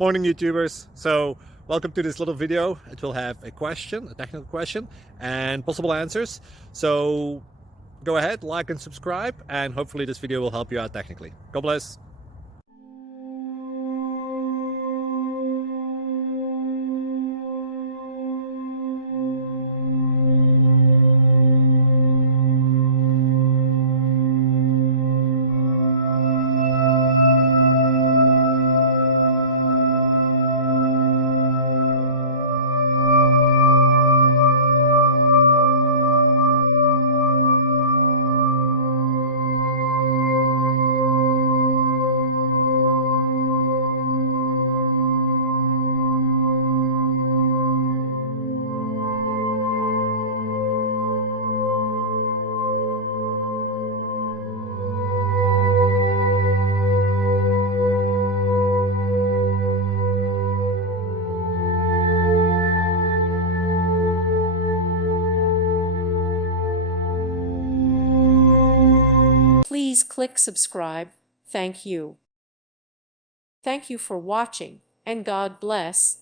Morning YouTubers. So welcome to this little video. It will have a question, a technical question, and possible answers. So go ahead, like and subscribe, and hopefully this video will help you out technically. God bless. Please click subscribe. Thank you. Thank you for watching, and God bless.